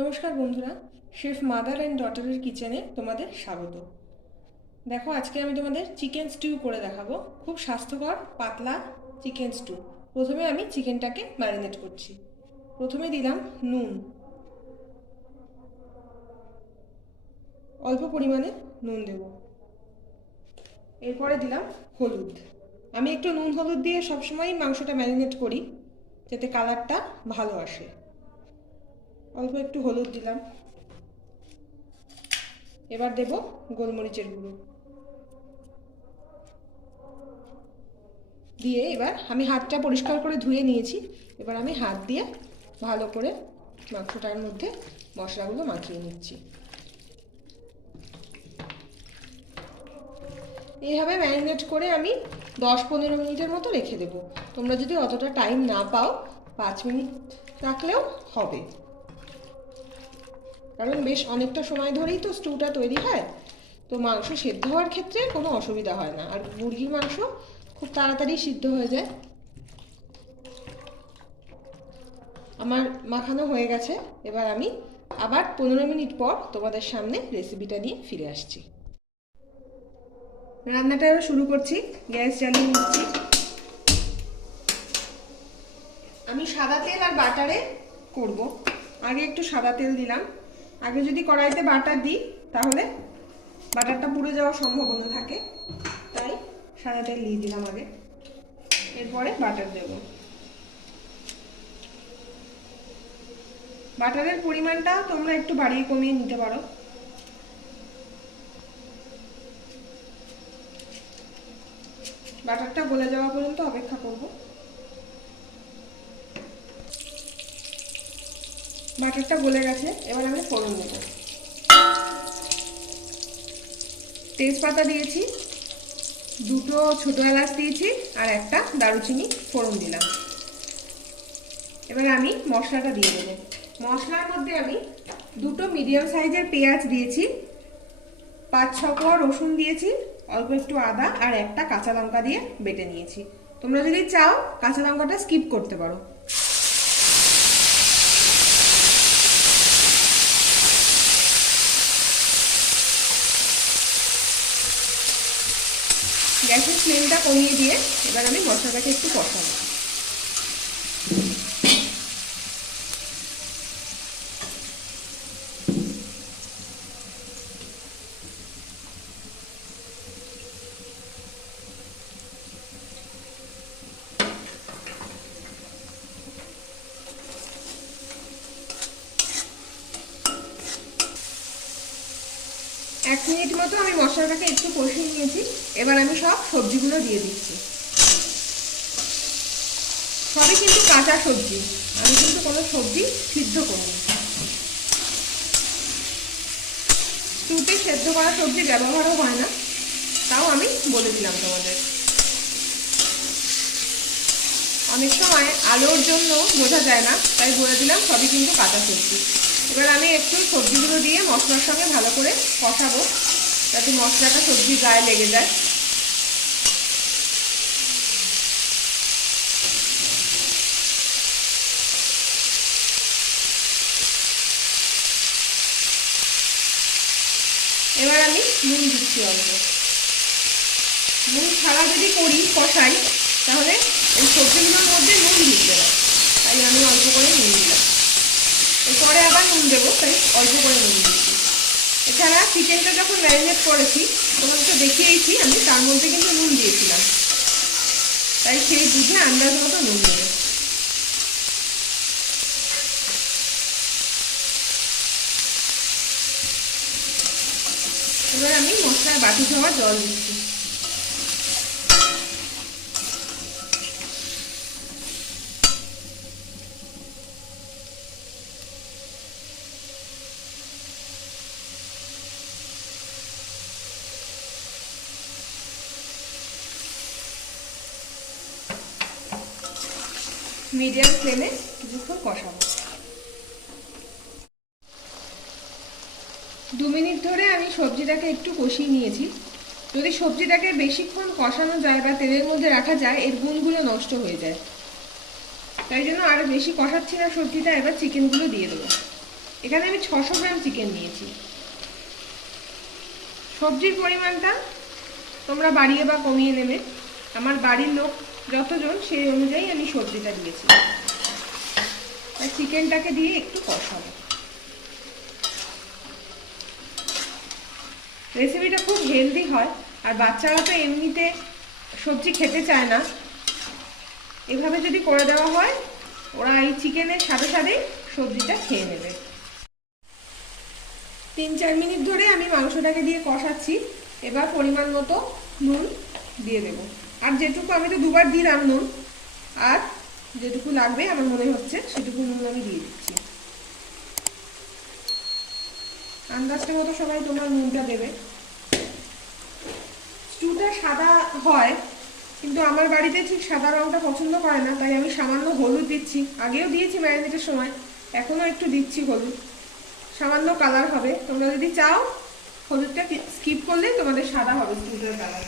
নমস্কার বন্ধুরা, chef mother and ডটারের কিচেনে তোমাদের স্বাগত। দেখো, আজকে আমি তোমাদের চিকেন স্টিউ করে দেখাবো। খুব স্বাস্থ্যকর পাতলা চিকেন স্টিউ। প্রথমে আমি চিকেনটাকে ম্যারিনেট করছি। প্রথমে দিলাম নুন, অল্প পরিমাণে নুন দেব। এরপরে দিলাম হলুদ। আমি একটু নুন হলুদ দিয়ে সবসময় মাংসটা ম্যারিনেট করি যাতে কালারটা ভালো আসে। অল্প একটু হলুদ দিলাম। এবার দেব গোলমরিচের গুঁড়ো দিয়ে এবার আমি হাতটা পরিষ্কার করে ধুয়ে নিয়েছি। এবার আমি হাত দিয়ে ভালো করে মাংসটার মধ্যে মশলাগুলো মাখিয়ে নিচ্ছি। এইভাবে ম্যারিনেট করে আমি 10-15 মিনিটের মতো রেখে দেব। তোমরা যদি অতটা টাইম না পাও 5 মিনিট রাখলেও হবে, কারণ বেশ অনেকটা সময় ধরেই তো স্টুটা তৈরি হয়। তো মাংস সেদ্ধ হওয়ার ক্ষেত্রে কোনো অসুবিধা হয় না, আর মুরগির মাংস খুব তাড়াতাড়ি সিদ্ধ হয়ে যায়। আমার মাখানো হয়ে গেছে। এবার আমি আবার 15 মিনিট পর তোমাদের সামনে রেসিপিটা নিয়ে ফিরে আসছি। রান্নাটা এবার শুরু করছি। গ্যাস জ্বালিয়ে নিচ্ছি। আমি সাদা তেল আর বাটারে করব। আগে একটু সাদা তেল দিলাম। আগে যদি কড়াইতে বাটার দিই তাহলে বাটারটা পুড়ে যাওয়ার সম্ভাবনা থাকে, তাই সাদা তেল দিয়ে দিলাম আগে। এরপরে বাটার দেব। বাটারের পরিমাণটা তোমরা একটু বাড়িয়ে কমিয়ে নিতে পারো। বাটারটা গলে যাওয়া পর্যন্ত অপেক্ষা করব। বাটারটা গলে গেছে। এবার আমি ফোড়ন দেব। তেজপাতা দিয়েছি, 2টো ছোটো এলাচ দিয়েছি, আর একটা দারুচিনি ফোড়ন দিলাম। এবার আমি মশলাটা দিয়ে দেবো। মশলার মধ্যে আমি 2টো মিডিয়াম সাইজের পেঁয়াজ দিয়েছি, 5-6 কোয়া রসুন দিয়েছি, অল্প একটু আদা আর একটা কাঁচা লঙ্কা দিয়ে বেটে নিয়েছি। তোমরা যদি চাও কাঁচা লঙ্কাটা স্কিপ করতে পারো। গ্যাসের ফ্লেমটা কমিয়ে দিয়ে এবার আমি মশলাটাকে একটু কষাবো। এক মিনিট মতো আমি মশলাটাকে একটু কষিয়ে নিয়েছি। এবার আমি সব সবজিগুলো দিয়ে দিচ্ছি। সবই কিন্তু কাঁচা সবজি, আমি কিন্তু কোনো সবজি সিদ্ধ করিনি। স্টুতে সেদ্ধ করা সবজি ব্যবহারও হয় না, তাও আমি বলে দিলাম তোমাদের। অনেক সময় আলোর জন্য বোঝা যায় না, তাই বলে দিলাম সবই কিন্তু কাঁচা সবজি। এবার আমি একটু সবজিগুলো দিয়ে মশলার সঙ্গে ভালো করে কষাবো যাতে মশলাটা সবজির গায়ে লেগে যায়। এবার আমি নুন দিচ্ছি অল্প। নুন ছাড়া যদি করি কষাই তাহলে এই সবজিগুলোর মধ্যে নুন ঢুকবে না, তাই আমি অল্প করে নুন দিলাম। এরপরে আবার নুন দেবো, তাই অল্প করে নুন দিচ্ছি। এছাড়া চিকেনটা যখন ম্যারিনেট করেছি তোমাকে দেখিয়েছি, আমি তার মধ্যে কিন্তু নুন দিয়েছিলাম, তাই সেই বুঝে আন্দাজ মতো নুন দেবে। এবার আমি মশলার বাটি ধোয়া জল দিচ্ছি। মিডিয়াম ফ্লেমে কিছুক্ষণ কষাবো। 2 মিনিট ধরে আমি সবজিটাকে একটু কষিয়ে নিয়েছি। যদি সবজিটাকে বেশিক্ষণ কষানো যায় বা তেলের মধ্যে রাখা যায় এর গুণগুলো নষ্ট হয়ে যায়, তাই জন্য আরও বেশি কষাচ্ছি না সবজিটা। এবার চিকেনগুলো দিয়ে দেবো। এখানে আমি 600 গ্রাম চিকেন নিয়েছি। সবজির পরিমাণটা তোমরা বাড়িয়ে বা কমিয়ে নেবে, আমার বাড়ির লোক যতজন সেই অনুযায়ী আমি সবজিটা দিয়েছি। আর চিকেনটাকে দিয়ে একটু কষাবো। রেসিপিটা খুব হেলদি হয়, আর বাচ্চারা তো এমনিতে সবজি খেতে চায় না, এভাবে যদি করে দেওয়া হয় ওরা এই চিকেনের সাথে সাথেই সবজিটা খেয়ে নেবে। 3-4 মিনিট ধরে আমি মাংসটাকে দিয়ে কষাচ্ছি। এবার পরিমাণ মতো নুন দিয়ে দেব, আর যেটুকু, আমি তো দুবার দিলাম নুন, আর যেটুকু লাগবে আমার মনে হচ্ছে সেটুকু নুন আমি দিয়ে দিচ্ছি। আন্দাজটা মতো সবাই তোমরা নুনটা দেবে। স্টুটা সাদা হয়, কিন্তু আমার বাড়িতে ঠিক সাদা রঙটা পছন্দ করে না, তাই আমি সামান্য হলুদ দিচ্ছি। আগেও দিয়েছি ম্যারিনেটের সময়, এখনও একটু দিচ্ছি হলুদ, সামান্য কালার হবে। তোমরা যদি চাও হলুদটা স্কিপ করলে তোমাদের সাদা হবে স্টুটার কালার।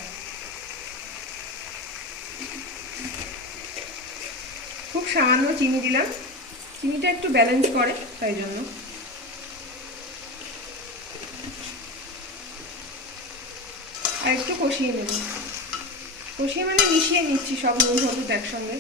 খুব সামান্য চিনি দিলাম, চিনিটা একটু ব্যালেন্স করে তাই জন্য। আর একটু কষিয়ে নেব, কষিয়ে মানে মিশিয়ে নিচ্ছি সব নুন হলুদ একসঙ্গে।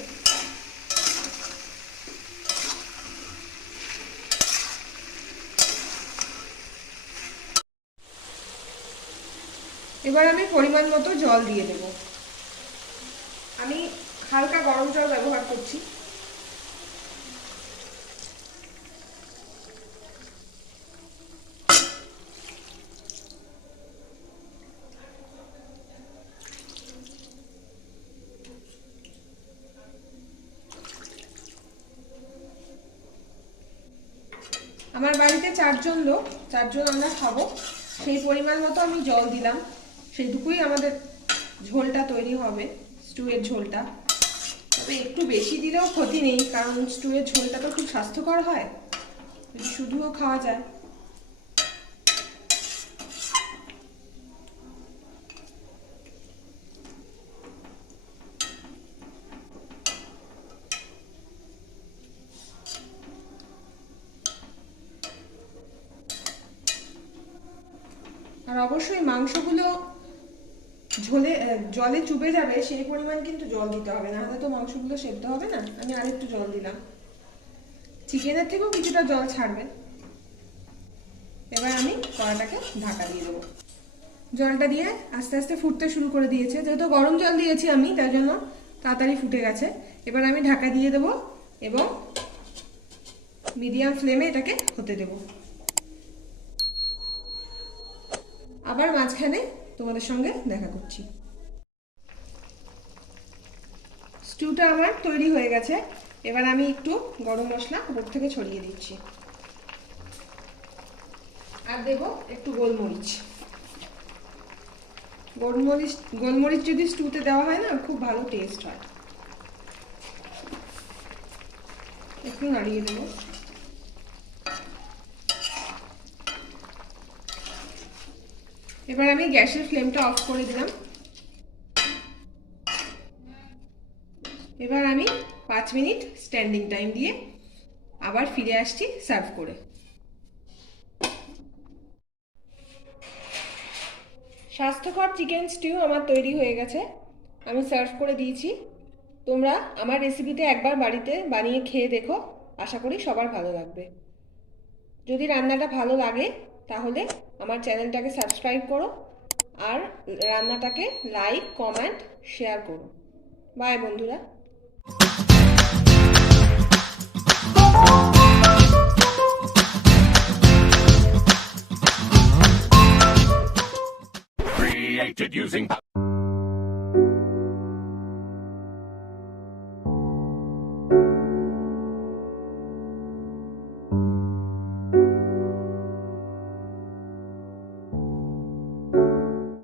এবার আমি পরিমাণ মতো জল দিয়ে দেব। আমি হালকা গরম জল ব্যবহার করছি। আমার বাড়িতে 4 জন লোক, 4 জন আমরা খাবো, সেই পরিমাণ মতো আমি জল দিলাম। সেইটুকুই আমাদের ঝোলটা তৈরি হবে, স্টুয়ের ঝোলটা। তবে একটু বেশি দিলেও ক্ষতি নেই, কারণ স্টুয়ের ঝোলটা তো খুব স্বাস্থ্যকর হয়, শুধুও খাওয়া যায়। আর অবশ্যই মাংসগুলো জলে চুবে যাবে সেই পরিমাণ কিন্তু জল দিতে হবে, নাহলে তো মাংসগুলো সেদ্ধ হবে না। আমি আরেকটু জল দিলাম, চিকেনের থেকেও কিছুটা জল ছাড়বে। এবার আমি কড়াটাকে ঢাকা দিয়ে দেবো। জলটা দিয়ে আস্তে আস্তে ফুটতে শুরু করে দিয়েছে, যেহেতু গরম জল দিয়েছি আমি, তাই জন্য তাড়াতাড়ি ফুটে গেছে। এবার আমি ঢাকা দিয়ে দেবো এবং মিডিয়াম ফ্লেমে এটাকে হতে দেবো। আবার মাঝখানে তোমাদের সঙ্গে দেখা করছি। স্টুটা আমার তৈরি হয়ে গেছে। এবার আমি একটু গরম মশলা উপর থেকে ছড়িয়ে দিচ্ছি, আর দেব একটু গোলমরিচ। গোলমরিচ যদি স্টুতে দেওয়া হয় না, খুব ভালো টেস্ট হয়। একটু নাড়িয়ে দেব। এবার আমি গ্যাসের ফ্লেমটা অফ করে দিলাম। এবার আমি 5 মিনিট স্ট্যান্ডিং টাইম দিয়ে আবার ফিরে আসছি সার্ভ করে। স্বাস্থ্যকর চিকেন স্টিউ আমার তৈরি হয়ে গেছে, আমি সার্ভ করে দিয়েছি। তোমরা আমার রেসিপিতে একবার বাড়িতে বানিয়ে খেয়ে দেখো, আশা করি সবার ভালো লাগবে। যদি রান্নাটা ভালো লাগে তাহলে আমার চ্যানেলটাকে সাবস্ক্রাইব করো, আর রান্নাটাকে লাইক, কমেন্ট, শেয়ার করো। বাই বন্ধুরা। Created using